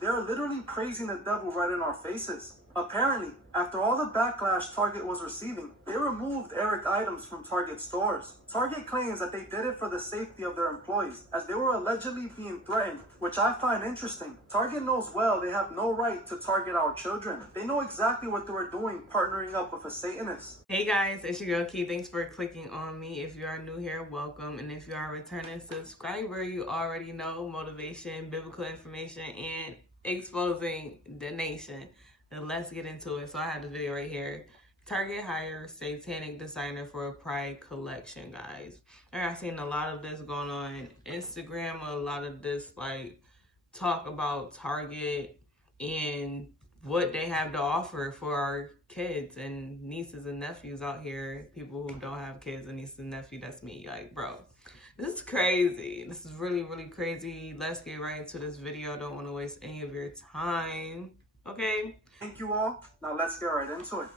They are literally praising the devil right in our faces. Apparently, after all the backlash Target was receiving, they removed Eric items from Target stores. Target claims that they did it for the safety of their employees, as they were allegedly being threatened, which I find interesting. Target knows well they have no right to target our children. They know exactly what they were doing partnering up with a Satanist. Hey guys, it's your girl Key. Thanks for clicking on me. If you are new here, welcome. And if you are a returning subscriber, you already know motivation, biblical information, and exposing the nation. Then let's get into it. So I have the video right here. Target hires satanic designer for a pride collection, guys. I've seen a lot of this going on Instagram, a lot of this like talk about Target and what they have to offer for our kids and nieces and nephews out here. People who don't have kids and nieces and nephews, that's me. Like, bro, this is crazy. This is really, really crazy. Let's get right into this video. I don't want to waste any of your time. Okay? Thank you all. Now let's get right into it.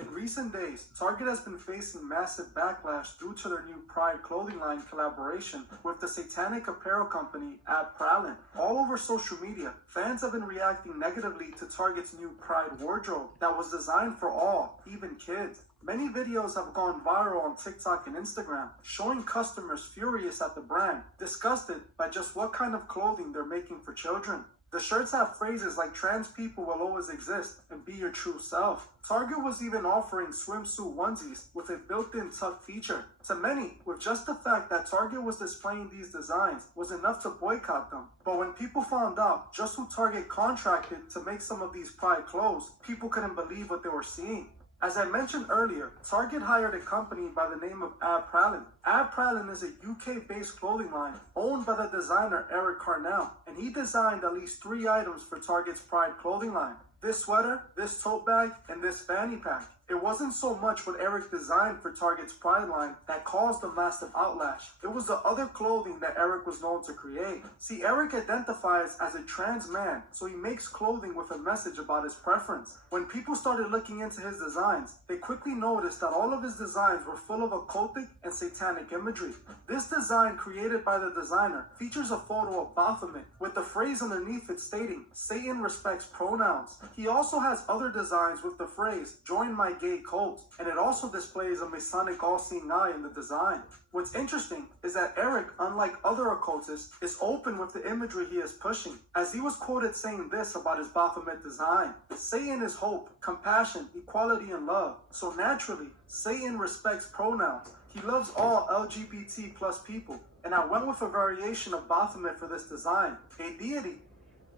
In recent days, Target has been facing massive backlash due to their new Pride clothing line collaboration with the satanic apparel company Pralin. All over social media, fans have been reacting negatively to Target's new Pride wardrobe that was designed for all, even kids. Many videos have gone viral on TikTok and Instagram, showing customers furious at the brand, disgusted by just what kind of clothing they're making for children. The shirts have phrases like trans people will always exist and be your true self. Target was even offering swimsuit onesies with a built-in tuck feature. To many, with just the fact that Target was displaying these designs was enough to boycott them. But when people found out just who Target contracted to make some of these Pride clothes, people couldn't believe what they were seeing. As I mentioned earlier, Target hired a company by the name of Pralin. Pralin is a UK-based clothing line owned by the designer Eric Carnell, and he designed at least 3 items for Target's Pride clothing line. This sweater, this tote bag, and this fanny pack. It wasn't so much what Eric designed for Target's Pride line that caused a massive outlash. It was the other clothing that Eric was known to create. See, Eric identifies as a trans man, so he makes clothing with a message about his preference. When people started looking into his designs, they quickly noticed that all of his designs were full of occultic and satanic imagery. This design, created by the designer, features a photo of Baphomet with the phrase underneath it stating, "Satan respects pronouns." He also has other designs with the phrase, "Join my gay cult," and it also displays a Masonic all-seeing eye in the design. What's interesting is that Eric, unlike other occultists, is open with the imagery he is pushing, as he was quoted saying this about his Baphomet design: "Satan is hope, compassion, equality, and love. So naturally, Satan respects pronouns. He loves all LGBT plus people." And I went with a variation of Baphomet for this design, a deity.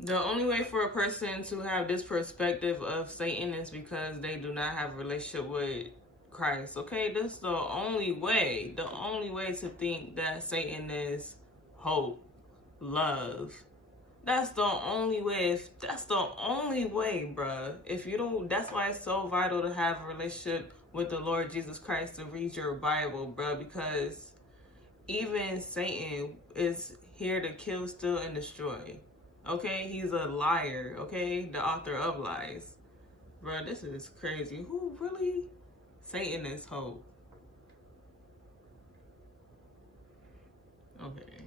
The only way for a person to have this perspective of Satan is because they do not have a relationship with Christ. Okay, this is the only way. The only way to think that Satan is hope, love. That's the only way. That's the only way, bruh. If you don't, that's why it's so vital to have a relationship with the Lord Jesus Christ, to read your Bible, bruh, because even Satan is here to kill, steal, and destroy. Okay, he's a liar, okay? The author of lies. Bro, this is crazy. Who really? Satan is hope. Okay.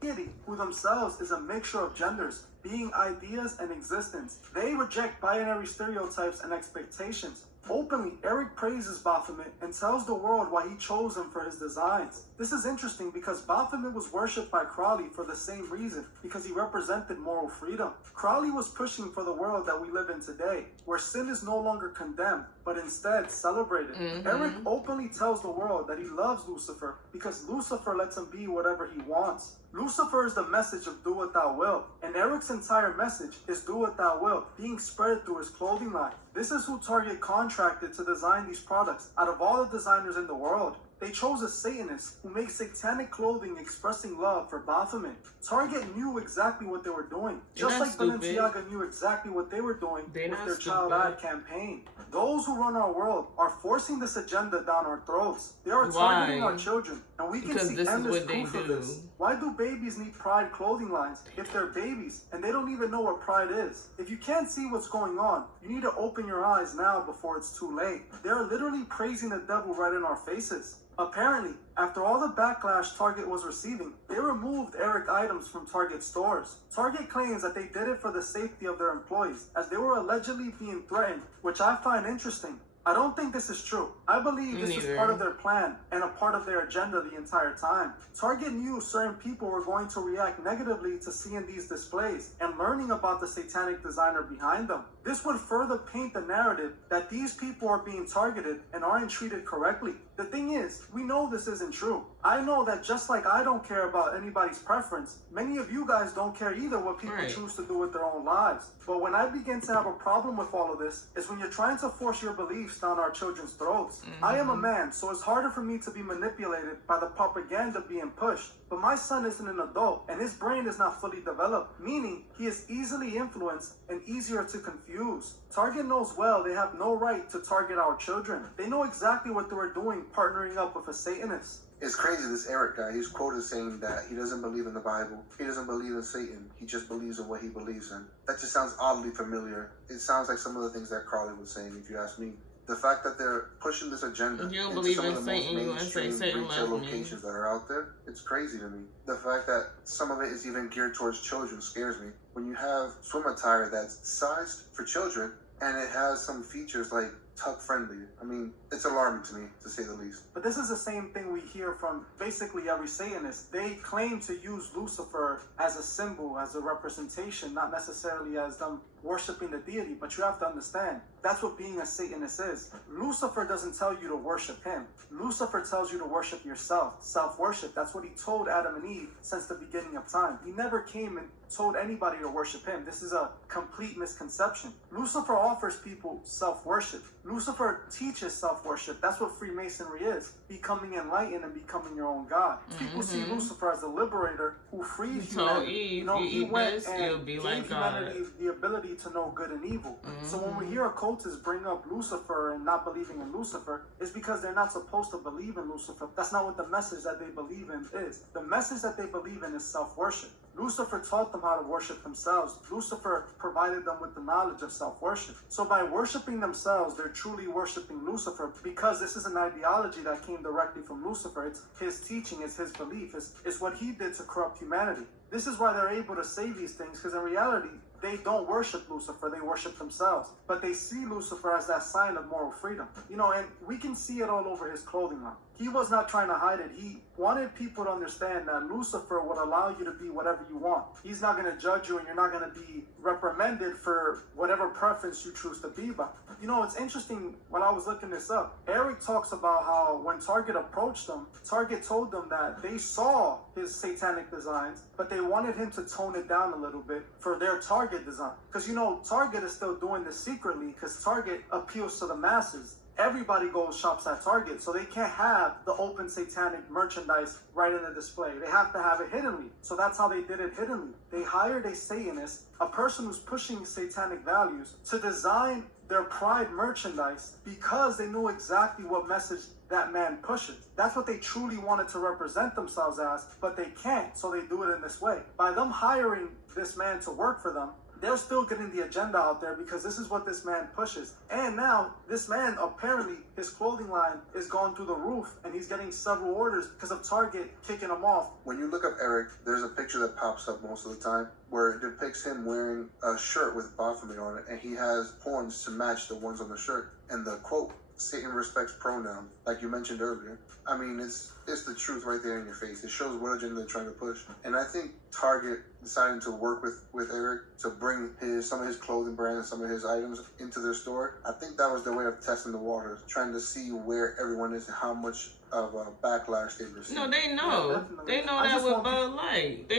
Deity, who themselves is a mixture of genders, being, ideas, and existence. They reject binary stereotypes and expectations. Openly, Eric praises Baphomet and tells the world why he chose him for his designs. This is interesting because Baphomet was worshipped by Crowley for the same reason, because he represented moral freedom. Crowley was pushing for the world that we live in today, where sin is no longer condemned, but instead celebrated. Eric openly tells the world that he loves Lucifer because Lucifer lets him be whatever he wants. Lucifer is the message of do what thou wilt, and Eric's entire message is do what thou wilt, being spread through his clothing line. This is who Target contracted to design these products out of all the designers in the world. They chose a Satanist who makes satanic clothing expressing love for Baphomet. Target knew exactly what they were doing, just like Balenciaga knew exactly what they were doing with their Child Ad campaign. Those who run our world are forcing this agenda down our throats. They are targeting our children, and we can see endless proof of this. Why do babies need Pride clothing lines if they're babies and they don't even know what Pride is? If you can't see what's going on, you need to open your eyes now before it's too late. They are literally praising the devil right in our faces. Apparently, after all the backlash Target was receiving, they removed Eric items from Target stores. Target claims that they did it for the safety of their employees, as they were allegedly being threatened, which I find interesting. I don't think this is true. I believe this is part of their plan and a part of their agenda the entire time. Target knew certain people were going to react negatively to seeing these displays and learning about the satanic designer behind them. This would further paint the narrative that these people are being targeted and aren't treated correctly. The thing is, we know this isn't true. I know that just like I don't care about anybody's preference, many of you guys don't care either what people choose to do with their own lives. But when I begin to have a problem with all of this is when you're trying to force your beliefs down our children's throats. I am a man, so it's harder for me to be manipulated by the propaganda being pushed. But my son isn't an adult, and his brain is not fully developed, meaning he is easily influenced and easier to confuse. Target knows well they have no right to target our children. They know exactly what they were doing partnering up with a Satanist. It's crazy, this Eric guy, he's quoted saying that he doesn't believe in the Bible. He doesn't believe in Satan. He just believes in what he believes in. That just sounds oddly familiar. It sounds like some of the things that Carly was saying, if you ask me. The fact that they're pushing this agenda into some of the most mainstream retail locations that are out there, it's crazy to me. The fact that some of it is even geared towards children scares me. When you have swim attire that's sized for children and it has some features like tuck friendly, I mean, it's alarming to me, to say the least. But this is the same thing we hear from basically every Satanist. They claim to use Lucifer as a symbol, as a representation, not necessarily as them worshiping the deity. But you have to understand, that's what being a Satanist is. Lucifer doesn't tell you to worship him. Lucifer tells you to worship yourself, self-worship. That's what he told Adam and Eve since the beginning of time. He never came and told anybody to worship him. This is a complete misconception. Lucifer offers people self-worship. Lucifer teaches self-worship. That's what Freemasonry is. Becoming enlightened and becoming your own God. People see Lucifer as a liberator who freed humanity. He went and gave humanity the ability to know good and evil. So when we hear occultists bring up Lucifer and not believing in Lucifer, it's because they're not supposed to believe in Lucifer. That's not what the message that they believe in is. The message that they believe in is self-worship. Lucifer taught them how to worship themselves. Lucifer provided them with the knowledge of self-worship. So by worshiping themselves, they're truly worshiping Lucifer, because this is an ideology that came directly from Lucifer. It's his teaching, it's his belief, it's what he did to corrupt humanity. This is why they're able to say these things, because in reality, they don't worship Lucifer, they worship themselves. But they see Lucifer as that sign of moral freedom. And we can see it all over his clothing line. He was not trying to hide it. He wanted people to understand that Lucifer would allow you to be whatever you want. He's not going to judge you, and you're not going to be reprimanded for whatever preference you choose to be by. It's interesting, when I was looking this up, Eric talks about how when Target approached them, Target told them that they saw his satanic designs, but they wanted him to tone it down a little bit for their Target design. Because, Target is still doing this secretly, because Target appeals to the masses. Everybody shops at Target, so they can't have the open satanic merchandise right in the display. They have to have it hiddenly. So that's how they did it hiddenly. They hired a Satanist, a person who's pushing satanic values, to design their Pride merchandise, because they knew exactly what message that man pushes. That's what they truly wanted to represent themselves as, but they can't, so they do it in this way. By them hiring this man to work for them, they're still getting the agenda out there, because this is what this man pushes. And now, this man, apparently, his clothing line is going through the roof, and he's getting several orders because of Target kicking him off. When you look up Eric, there's a picture that pops up most of the time where it depicts him wearing a shirt with Baphomet on it, and he has horns to match the ones on the shirt. And the quote, "Satan respects pronoun," like you mentioned earlier. I mean, it's the truth right there in your face. It shows what agenda they're trying to push. And I think Target deciding to work with Eric to bring some of his clothing brand and some of his items into their store, I think that was their way of testing the waters, trying to see where everyone is and how much of a backlash they've received. No, they know. Yeah, they know that with Bud Light.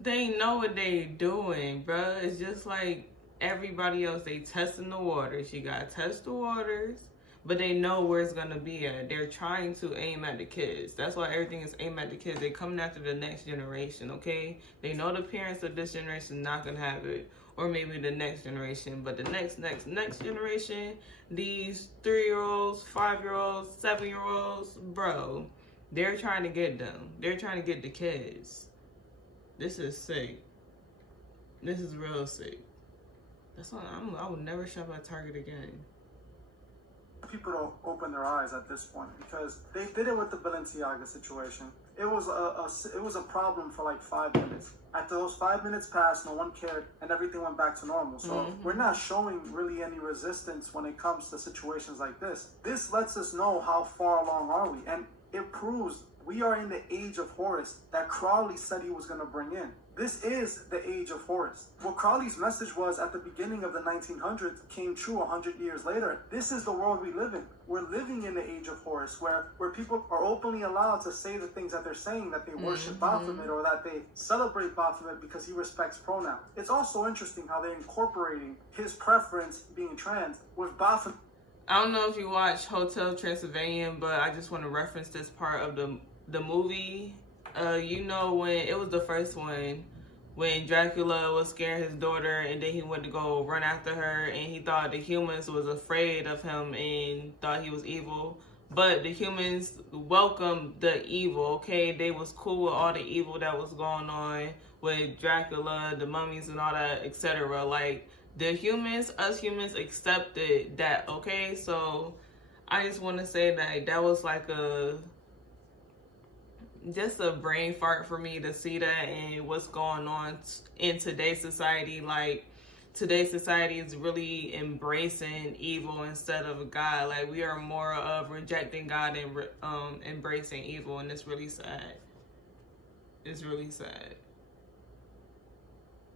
They know what they doing, bro. It's just like everybody else. They testing the waters. You gotta test the waters. But they know where it's going to be at. They're trying to aim at the kids. That's why everything is aimed at the kids. They're coming after the next generation, okay? They know the parents of this generation are not going to have it. Or maybe the next generation. But the next generation, these 3-year-olds, 5-year-olds, 7-year-olds, bro, they're trying to get them. They're trying to get the kids. This is sick. This is real sick. That's why I would never shop at Target again. people to open their eyes at this point, because they did it with the Balenciaga situation. It was a problem for like 5 minutes. After those 5 minutes passed, no one cared, and everything went back to normal. So we're not showing really any resistance when it comes to situations like this. This lets us know how far along are we, and it proves we are in the age of Horus that Crowley said he was going to bring in. This is the age of Horus. What Crowley's message was at the beginning of the 1900s came true 100 years later. This is the world we live in. We're living in the age of Horus, where people are openly allowed to say the things that they're saying, that they worship Baphomet or that they celebrate Baphomet because he respects pronouns. It's also interesting how they're incorporating his preference, being trans, with Baphomet. I don't know if you watch Hotel Transylvania, but I just want to reference this part of the movie. You know, when it was the first one, when Dracula was scaring his daughter and then he went to go run after her, and he thought the humans was afraid of him and thought he was evil. But the humans welcomed the evil, okay? They was cool with all the evil that was going on with Dracula, the mummies and all that, etc. Like, the humans, us humans, accepted that, okay? So I just want to say that was like just a brain fart for me to see that and what's going on in today's society. Like, today's society is really embracing evil instead of God. Like, we are more of rejecting God and embracing evil, and it's really sad. It's really sad.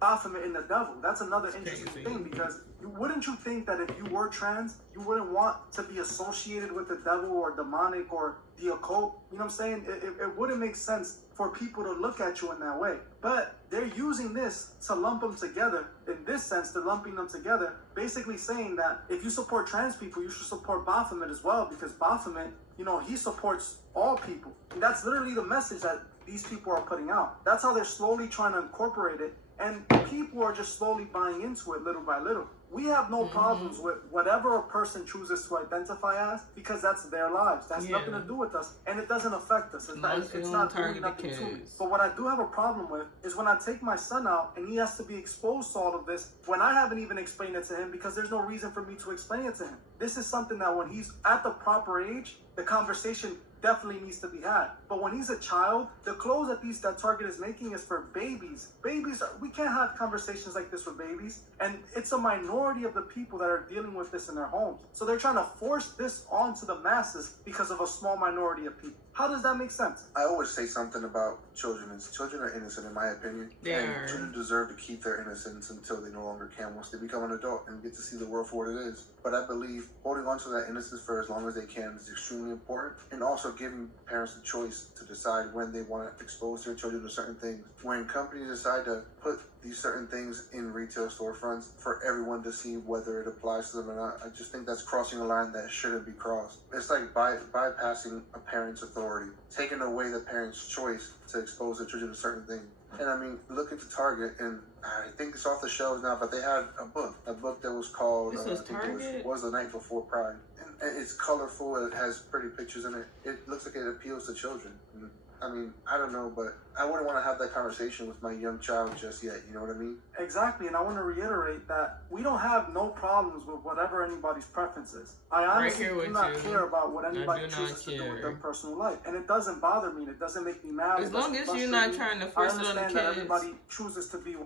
Baphomet in the devil. That's another interesting thing, because wouldn't you think that if you were trans, you wouldn't want to be associated with the devil or demonic or the occult? You know what I'm saying? It wouldn't make sense for people to look at you in that way. But they're using this to lump them together. In this sense, they're lumping them together, basically saying that if you support trans people, you should support Baphomet as well, because Baphomet, you know, he supports all people. And that's literally the message that these people are putting out. That's how they're slowly trying to incorporate it. And people are just slowly buying into it little by little. We have no problems with whatever a person chooses to identify as, because that's their lives. That's nothing to do with us, and it doesn't affect us. It's not doing nothing to me. But what I do have a problem with is when I take my son out and he has to be exposed to all of this when I haven't even explained it to him, because there's no reason for me to explain it to him. This is something that when he's at the proper age, the conversation definitely needs to be had. But when he's a child, the clothes that Target is making is for babies. Babies, we can't have conversations like this with babies. And it's a minority of the people that are dealing with this in their homes. So they're trying to force this onto the masses because of a small minority of people. How does that make sense? I always say something about children. Children are innocent, in my opinion. And children deserve to keep their innocence until they no longer can, once they become an adult and get to see the world for what it is. But I believe holding on to that innocence for as long as they can is extremely important. And also giving parents the choice to decide when they want to expose their children to certain things. When companies decide to put these certain things in retail storefronts for everyone to see whether it applies to them or not, I just think that's crossing a line that shouldn't be crossed. It's like bypassing a parent's authority, taking away the parent's choice to expose their children to certain things. And I mean, look into Target, and I think it's off the shelves now, but they had a book that was called, I think it was The Night Before Pride. And it's colorful, it has pretty pictures in it. It looks like it appeals to children. And I mean, I don't know, but I wouldn't want to have that conversation with my young child just yet, you know what I mean? Exactly, and I want to reiterate that we don't have no problems with whatever anybody's preference is. I honestly do not care about what anybody chooses to do with their personal life, and it doesn't bother me, and it doesn't make me mad. As long as you're not trying to force it on the kids. That everybody chooses to be.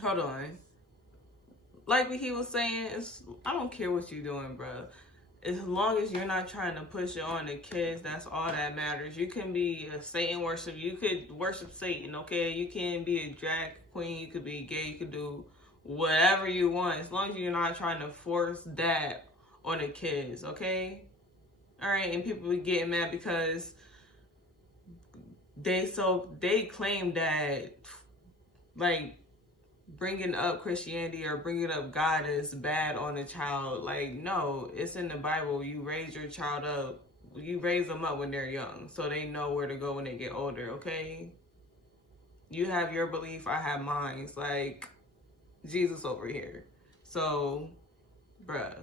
Hold on. Like what he was saying, I don't care what you're doing, bro. As long as you're not trying to push it on the kids, that's all that matters. You can be a Satan worshiper. You could worship Satan, okay? You can be a drag queen. You could be gay. You could do whatever you want. As long as you're not trying to force that on the kids, okay? All right, and people be getting mad because they claim that, like, bringing up Christianity or bringing up God is bad on a child. Like, no, it's in the Bible. You raise your child up. You raise them up when they're young so they know where to go when they get older, okay? You have your belief, I have mine. It's like Jesus over here. So, bruh,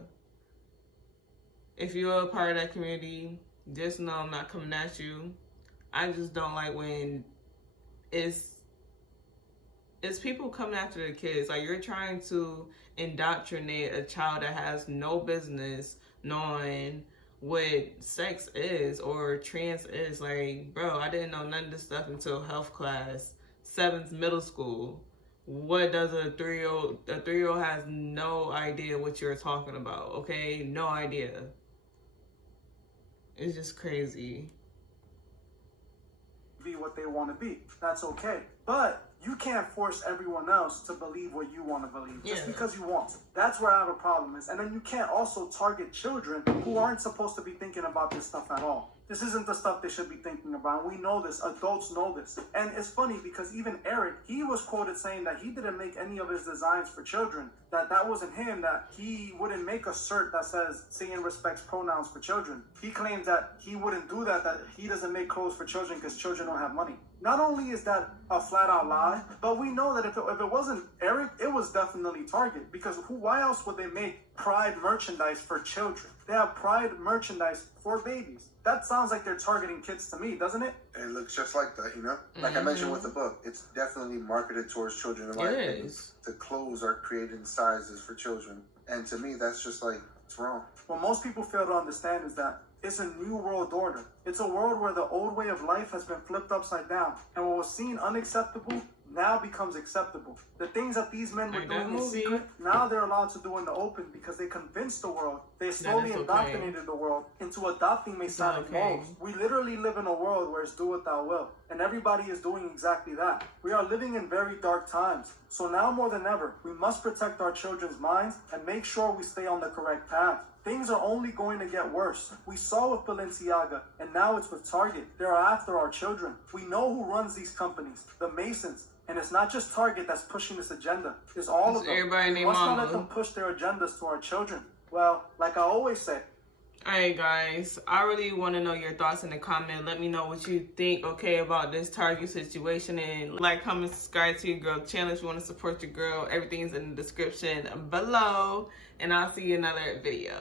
if you're a part of that community, just know I'm not coming at you. I just don't like when it's people coming after the kids. Like, you're trying to indoctrinate a child that has no business knowing what sex is or trans is. Like, bro, I didn't know none of this stuff until health class, 7th middle school. What does a 3-year-old? A 3-year-old has no idea what you're talking about, okay? No idea. It's just crazy. Be what they want to be. That's okay. But you can't force everyone else to believe what you want to believe just because you want to. That's where I have a problem is. And then you can't also target children who aren't supposed to be thinking about this stuff at all. This isn't the stuff they should be thinking about. We know this. Adults know this. And it's funny because even Eric, he was quoted saying that he didn't make any of his designs for children. That wasn't him, that he wouldn't make a shirt that says Satan respects pronouns for children. He claims that he wouldn't do that he doesn't make clothes for children because children don't have money. Not only is that a flat out lie, but we know that if it wasn't Eric, it was definitely Target. Because why else would they make Pride merchandise for children? They have Pride merchandise for babies. That sounds like they're targeting kids to me, doesn't it? It looks just like that, you know? Like I mentioned with the book, it's definitely marketed towards children. In my opinion. The clothes are created in sizes for children. And to me, that's just like, it's wrong. What most people fail to understand is that it's a new world order. It's a world where the old way of life has been flipped upside down. And what was seen unacceptable now becomes acceptable. The things that these men were doing in secret, now they're allowed to do in the open because they convinced the world. They slowly indoctrinated the world into adopting Masonic molds. We literally live in a world where it's do what thou will. And everybody is doing exactly that. We are living in very dark times. So now more than ever, we must protect our children's minds and make sure we stay on the correct path. Things are only going to get worse. We saw with Balenciaga, and now it's with Target. They're after our children. We know who runs these companies, the Masons. And it's not just Target that's pushing this agenda. It's all of them. Everybody we must not let them push their agendas to our children. Well, like I always say. Alright guys, I really want to know your thoughts in the comment. Let me know what you think, okay, about this Target situation. And like, comment, subscribe to your girl channel if you want to support your girl. Everything's in the description below. And I'll see you in another video.